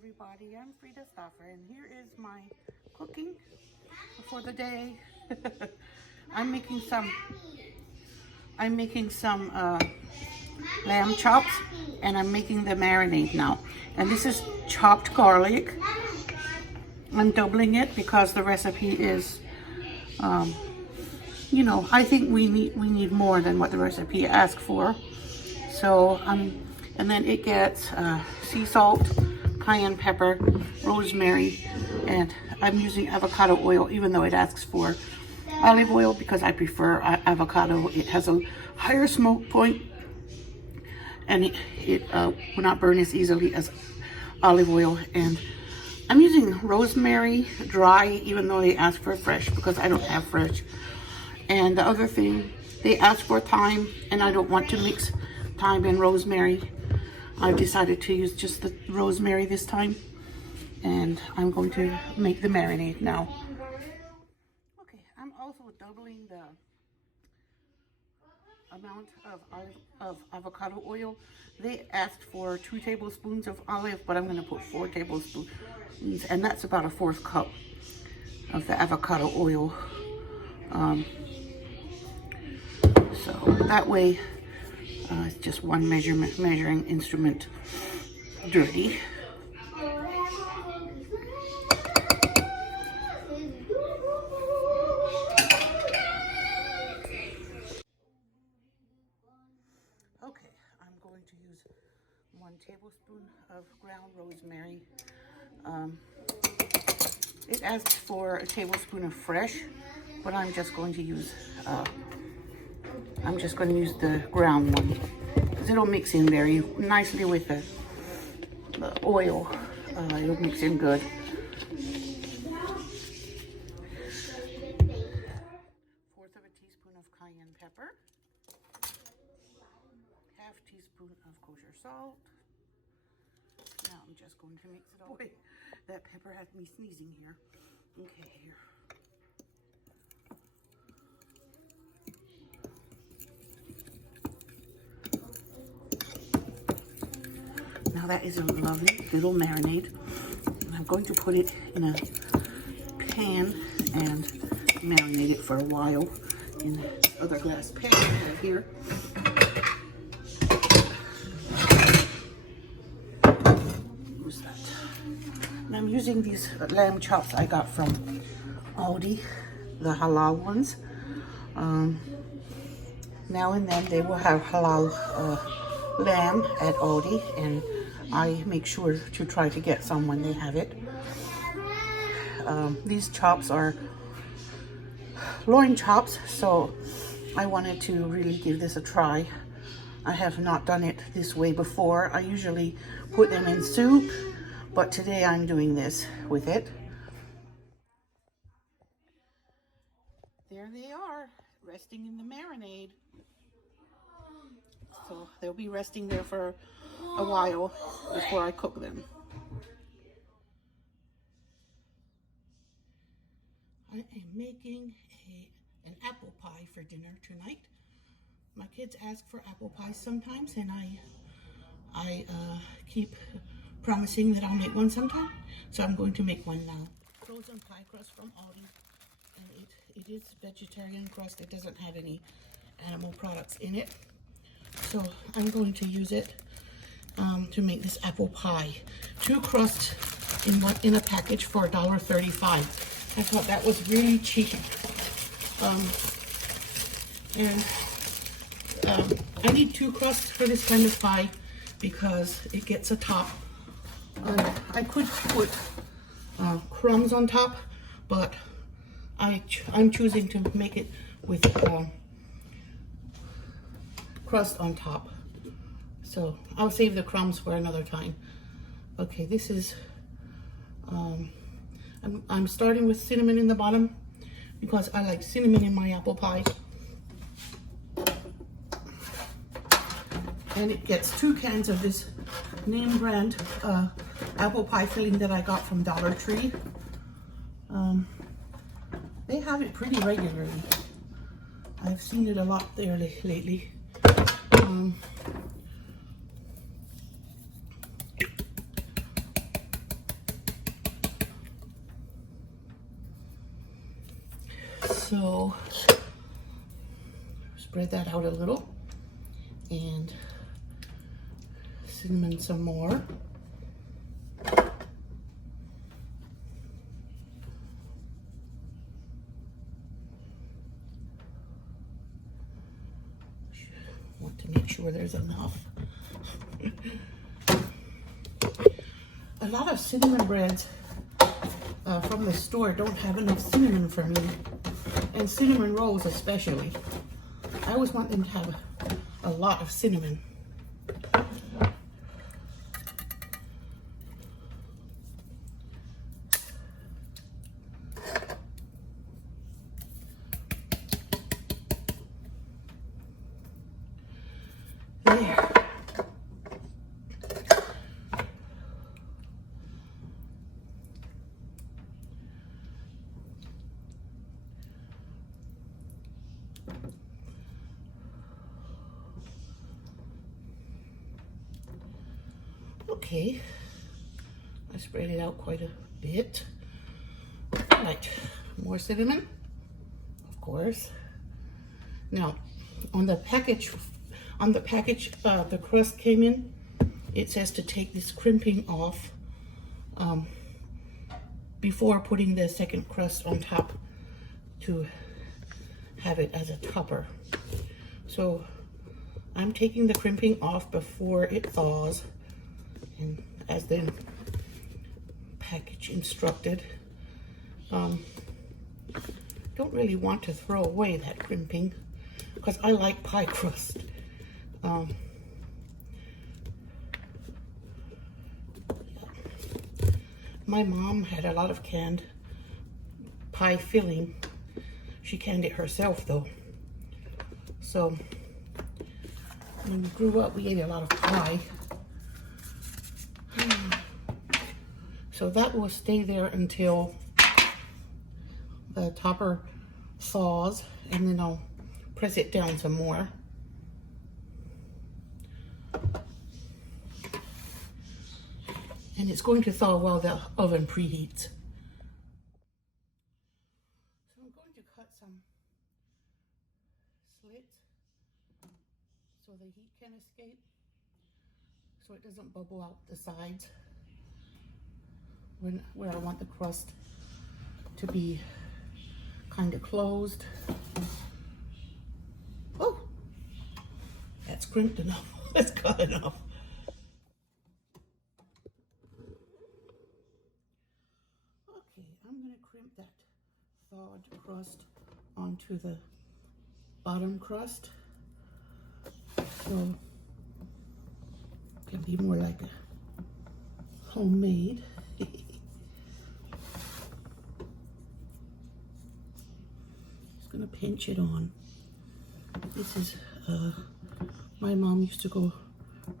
everybody, I'm Freda Stauffer, and here is my cooking for the day. I'm making some lamb chops, and I'm making the marinade now. And this is chopped garlic. I'm doubling it because the recipe is, you know, I think we need more than what the recipe asks for. So and then it gets sea salt, cayenne pepper, rosemary, and I'm using avocado oil, even though it asks for olive oil, because I prefer avocado. It has a higher smoke point, and it will not burn as easily as olive oil. And I'm using rosemary dry, even though they ask for fresh, because I don't have fresh. And the other thing, they ask for thyme, and I don't want to mix thyme and rosemary. I've decided to use just the rosemary this time, and I'm going to make the marinade now. Okay, I'm also doubling the amount of avocado oil. They asked for 2 tablespoons of olive, but I'm going to put 4 tablespoons, and that's about a 1/4 cup of the avocado oil. So that way, it's just one measuring instrument dirty. Okay, I'm going to use 1 tablespoon of ground rosemary. It asks for a tablespoon of fresh, but I'm just going to use the ground one, because it'll mix in very nicely with the oil. It'll mix in good. 1/4 of a teaspoon of cayenne pepper, 1/2 teaspoon of kosher salt. Now I'm just going to mix it all. Wait, that pepper had me sneezing here. Okay, here. Now that is a lovely little marinade. I'm going to put it in a pan and marinate it for a while in the other glass pan I have here. Who's that? And I'm using these lamb chops I got from Aldi, the halal ones. Now and then they will have halal lamb at Aldi, and I make sure to try to get some when they have it. These chops are loin chops, so I wanted to really give this a try. I have not done it this way before. I usually put them in soup, but today I'm doing this with it. There they are, resting in the marinade. So they'll be resting there for a while before I cook them. I am making an apple pie for dinner tonight. My kids ask for apple pies sometimes, and I keep promising that I'll make one sometime. So I'm going to make one now. Frozen pie crust from Aldi, and it is vegetarian crust. It doesn't have any animal products in it. So I'm going to use it to make this apple pie. 2 crusts in a package for $1.35. I thought that was really cheap. I need 2 crusts for this kind of pie because it gets a top. I could put crumbs on top, but I'm choosing to make it with crust on top. So I'll save the crumbs for another time. Okay, this is I'm starting with cinnamon in the bottom because I like cinnamon in my apple pie. And it gets 2 cans of this name brand apple pie filling that I got from Dollar Tree. They have it pretty regularly. I've seen it a lot there lately. So spread that out a little and cinnamon some more. Want to make sure there's enough. A lot of cinnamon breads from the store don't have enough cinnamon for me, and cinnamon rolls especially. I always want them to have a lot of cinnamon. There. Okay, I spread it out quite a bit. Right, more cinnamon, of course. Now, on the package, the crust came in. It says to take this crimping off before putting the second crust on top to have it as a topper. So I'm taking the crimping off before it thaws, and as the package instructed. Don't really want to throw away that crimping because I like pie crust. My mom had a lot of canned pie filling. She canned it herself though. So when we grew up, we ate a lot of pie. So that will stay there until the topper thaws, and then I'll press it down some more. And it's going to thaw while the oven preheats. So I'm going to cut some slits so the heat can escape, so it doesn't bubble out the sides where I want the crust to be kind of closed. Oh, that's crimped enough. That's cut enough. Okay, I'm going to crimp that thawed crust onto the bottom crust, so it can be more like a homemade. Just gonna pinch it on. This is my mom used to go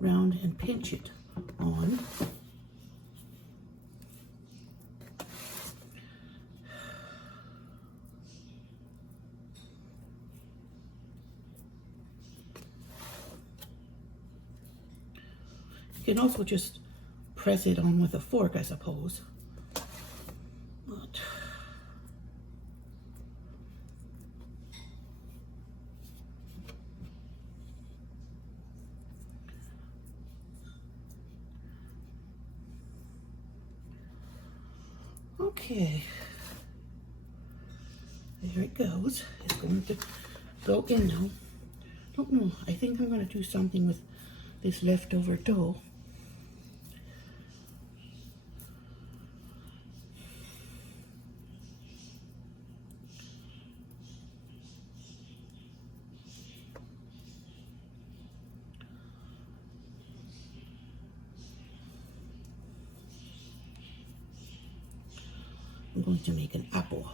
around and pinch it on. You can also just press it on with a fork, I suppose. But okay, there it goes. It's going to go in now. Don't know. I think I'm going to do something with this leftover dough. I'm going to make an apple.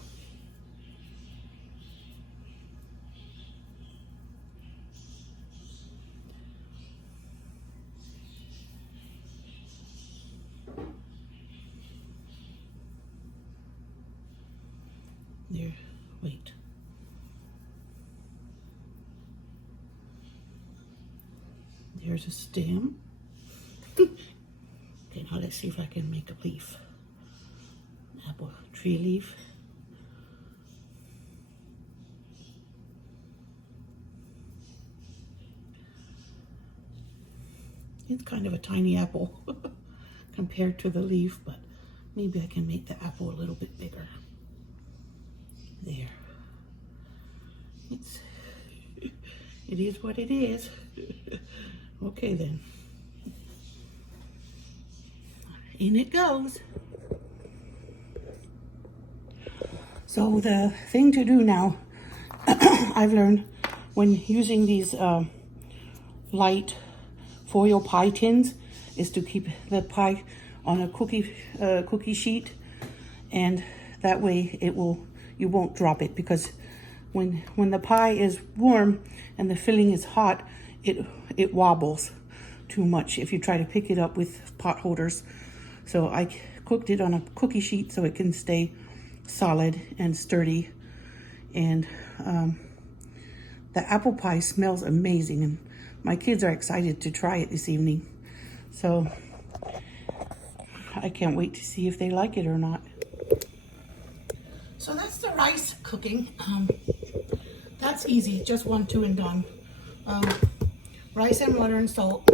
There, wait. There's a stem. Okay, now let's see if I can make a leaf. Apple tree leaf. It's kind of a tiny apple compared to the leaf, but maybe I can make the apple a little bit bigger. There. It is what it is. Okay then. In it goes. So the thing to do now, I've learned when using these light foil pie tins, is to keep the pie on a cookie sheet, and that way you won't drop it, because when the pie is warm and the filling is hot, it wobbles too much if you try to pick it up with pot holders. So I cooked it on a cookie sheet so it can stay solid and sturdy. And the apple pie smells amazing, and my kids are excited to try it this evening. So I can't wait to see if they like it or not. So that's the rice cooking. That's easy, just 1, 2 and done. Rice and water and salt.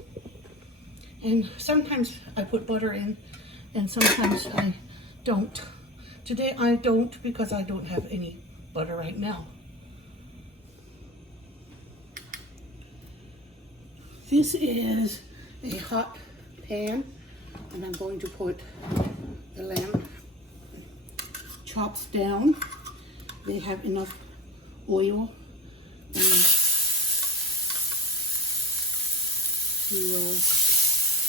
And sometimes I put butter in, and sometimes I don't. Today I don't, because I don't have any butter right now. This is a hot pan, and I'm going to put the lamb chops down. They have enough oil to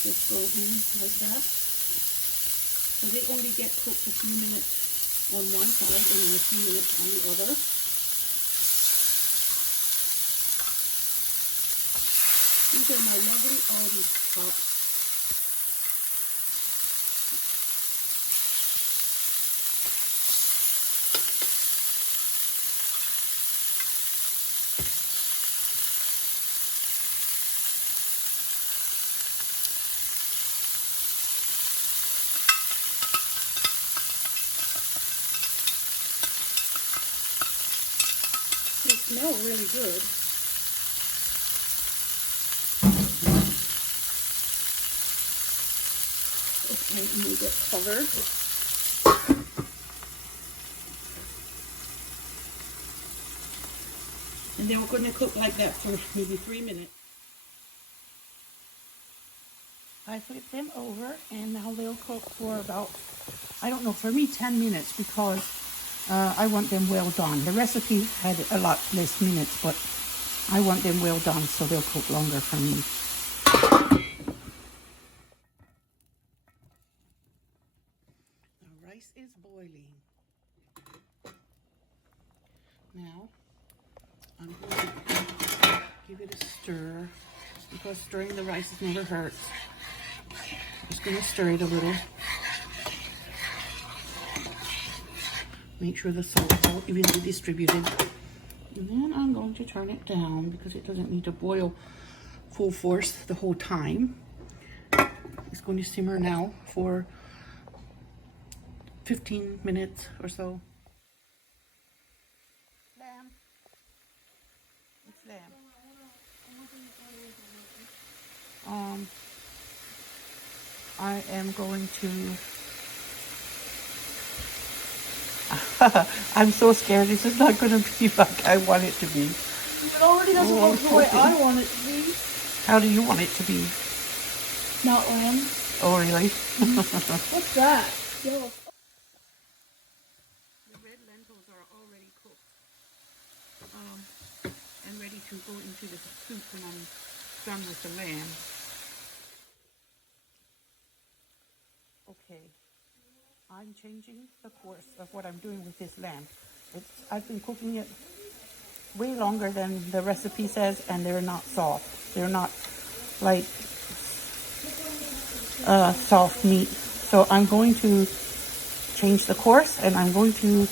just go in like that. So they only get cooked a few minutes on one side and a few minutes on the other. These are my lovely Aldi chops. They smell really good. Okay, and we get covered. And then we're going to cook like that for maybe 3 minutes. I flip them over, and now they'll cook for about, I don't know, for me 10 minutes, because I want them well done. The recipe had a lot less minutes, but I want them well done, so they'll cook longer for me. The rice is boiling. Now, I'm going to give it a stir, because stirring the rice never hurts. Just going to stir it a little. Make sure the salt is all evenly distributed. And then I'm going to turn it down, because it doesn't need to boil full force the whole time. It's going to simmer now for 15 minutes or so. Lamb. It's lamb. I am going to... I'm so scared. This is not going to be like I want it to be. It already doesn't look the way I want it to be. How do you want it to be? Not lamb. Oh, really? What's that? Yellow. The red lentils are already cooked and ready to go into the soup when I'm done with the lamb. Okay. I'm changing the course of what I'm doing with this lamb. I've been cooking it way longer than the recipe says, and they're not soft. They're not like soft meat. So I'm going to change the course, and I'm going to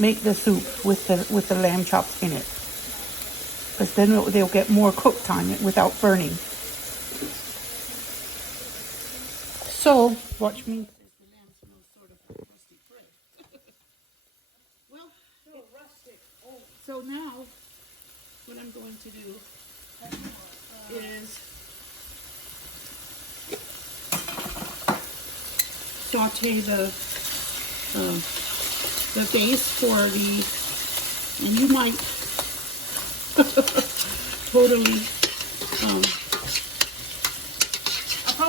make the soup with the lamb chops in it, because then they'll get more cook time without burning. So watch me. So now, what I'm going to do is saute the base for and you might totally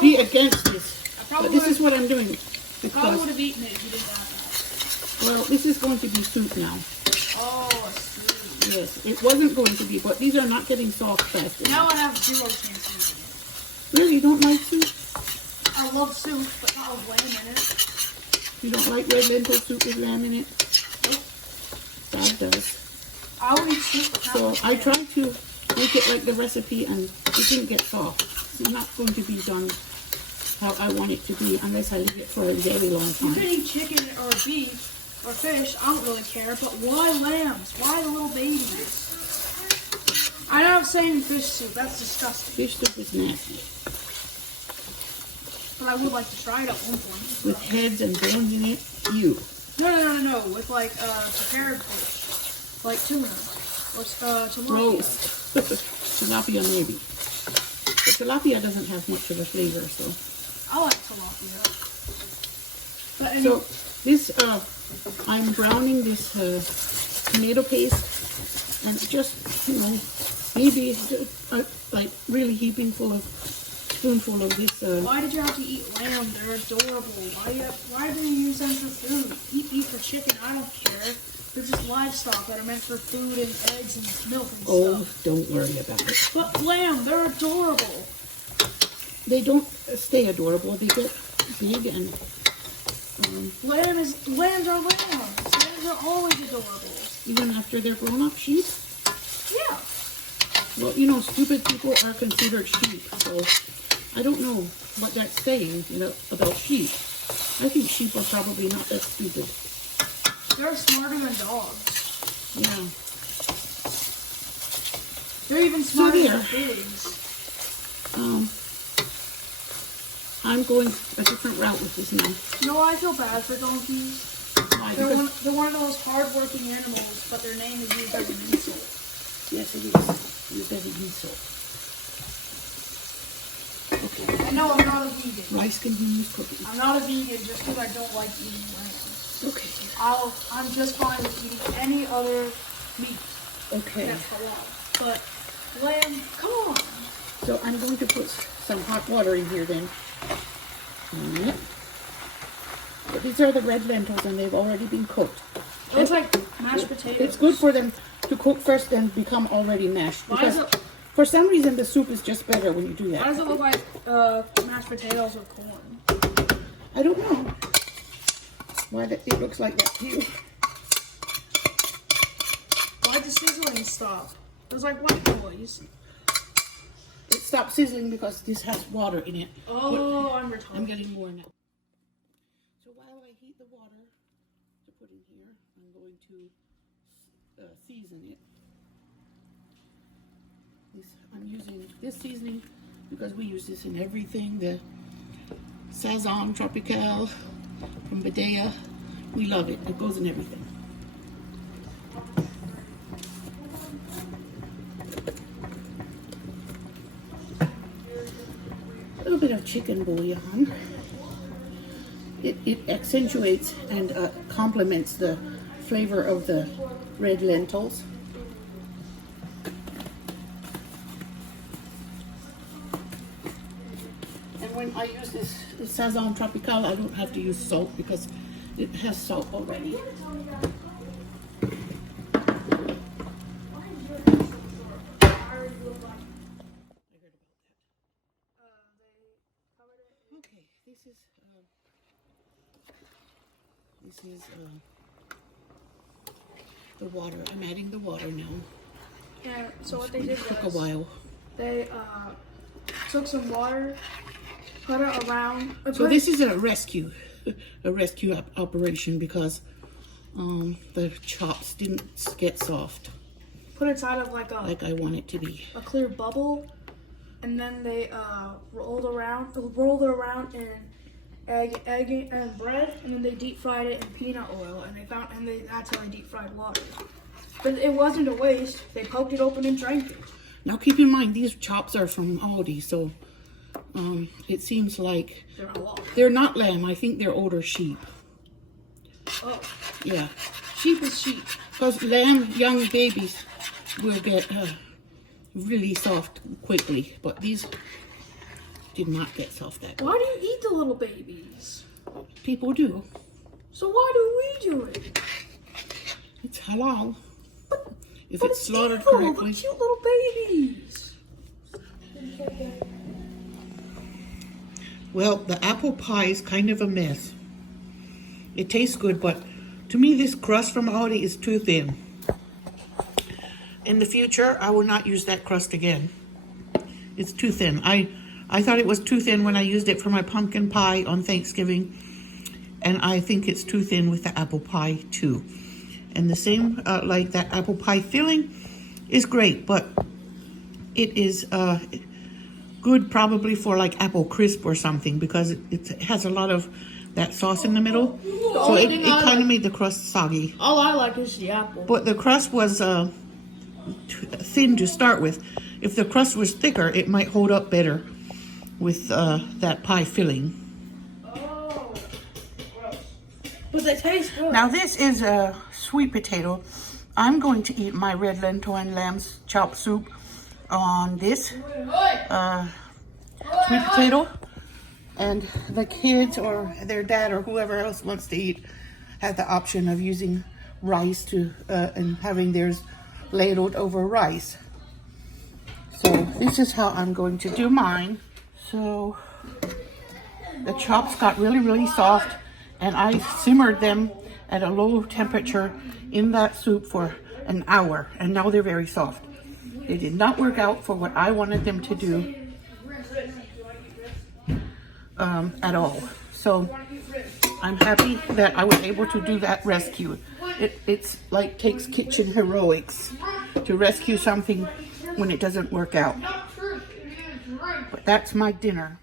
be against this. But this is what I'm doing. I probably would have eaten it if you didn't have that. Well, this is going to be soup now. Oh, a soup. Yes, it wasn't going to be, but these are not getting soft fast enough. Now I have 0 chance of eating it. Really, you don't like soup? I love soup, but not with lamb in it. You don't like red lentil soup with lamb in it? Nope. Dad does. I would eat soup, but not So with I lamb. tried to make it like the recipe, and it didn't get soft. It's not going to be done how I want it to be unless I leave it for a very long You time. can eat chicken or beef or fish. I don't really care, but why lambs? Why the little babies? I'm not saying fish soup. That's disgusting. Fish soup is nasty. But I would like to try it at one point. With heads and bones in it, you. No. With like prepared fish, like tuna or tilapia. Roast. Tilapia maybe. But tilapia doesn't have much of a flavor, so. I like tilapia. But So this, I'm browning this tomato paste, and just, you know, maybe like really spoonful of this. why did you have to eat lamb? They're adorable. Why do you use them for food? Eat beef or chicken. I don't care. They're just livestock that are meant for food and eggs and milk and Oh, stuff. don't worry about it. But lamb, they're adorable. They don't stay adorable. They get big and Lambs are lambs. Lambs are always adorable. even after they're grown up, sheep. Yeah. Well, you know, stupid people are considered sheep, so I don't know what that's saying, you know, about sheep. I think sheep are probably not that stupid. They're smarter than dogs. Yeah. They're even smarter So than there. pigs. I'm going a different route with this now. You know, I feel bad for donkeys. Why? They're Because, they're one of the most hardworking animals, but their name is used as an insult. yes, it is. It doesn't need salt. Okay. I know I'm not a vegan. Rice continues cooking. I'm not a vegan just because I don't like eating lamb. Okay. I'm just fine with eating any other meat Okay. that's halal. But lamb, come on. So I'm going to put some hot water in here then. Alright. But these are the red lentils and they've already been cooked. It looks like mashed potatoes. It's good for them to cook first and become already mashed. Why Because is it- for some reason the soup is just better when you do Why that. does it look like mashed potatoes with corn? I don't know why it looks like that to you. Why'd the sizzling stop? It was like white noise. It stopped sizzling because this has water in it. Oh, I'm I'm retarded. getting more now. So while I heat the water to put in here, I'm going to season it. I'm using this seasoning because we use this in everything. The Sazon Tropical from Badea. We love it. It goes in everything. A little bit of chicken bouillon. It accentuates and complements the flavor of the red lentils. And when I use this Sazon Tropical, I don't have to use salt because it has salt already. Okay, this is the water. I'm adding the water now. Yeah, so what they It did took a was while. they took some water, put it around. So this is a rescue operation because the chops didn't get soft put inside of like like I want it to be. a clear bubble, and then they rolled it around in egg and bread, and then they deep fried it in peanut oil, and that's how they deep fried water. But it wasn't a waste. They poked it open and drank it. Now keep in mind these chops are from Aldi, so it seems like They're not lost. they're not lamb. I think they're older sheep. Oh, Yeah, sheep is sheep. because lamb young babies will get really soft quickly, but these did not get soft that quick. Why do you eat the little babies? People do. So why do we do it? It's halal. If But it's slaughtered evil, correctly. the cute little babies. Well, the apple pie is kind of a mess. It tastes good, but to me this crust from Aldi is too thin. In the future, I will not use that crust again. It's too thin. I thought it was too thin when I used it for my pumpkin pie on Thanksgiving. And I think it's too thin with the apple pie too. And the same, like that apple pie filling is great, but it is good probably for like apple crisp or something, because it has a lot of that sauce in the middle. So it kind of made the crust soggy. All I like is the apple. But the crust was thin to start with. If the crust was thicker, it might hold up better with that pie filling. Oh, but they taste good. Now this is a sweet potato. I'm going to eat my red lentil and lamb's chop soup on this sweet potato. And the kids or their dad or whoever else wants to eat have the option of using rice to and having theirs ladled over rice. So this is how I'm going to do mine. So the chops got really, really soft, and I simmered them at a low temperature in that soup for an hour, and now they're very soft. They did not work out for what I wanted them to do at all. So I'm happy that I was able to do that rescue. It's like takes kitchen heroics to rescue something when it doesn't work out. But that's my dinner.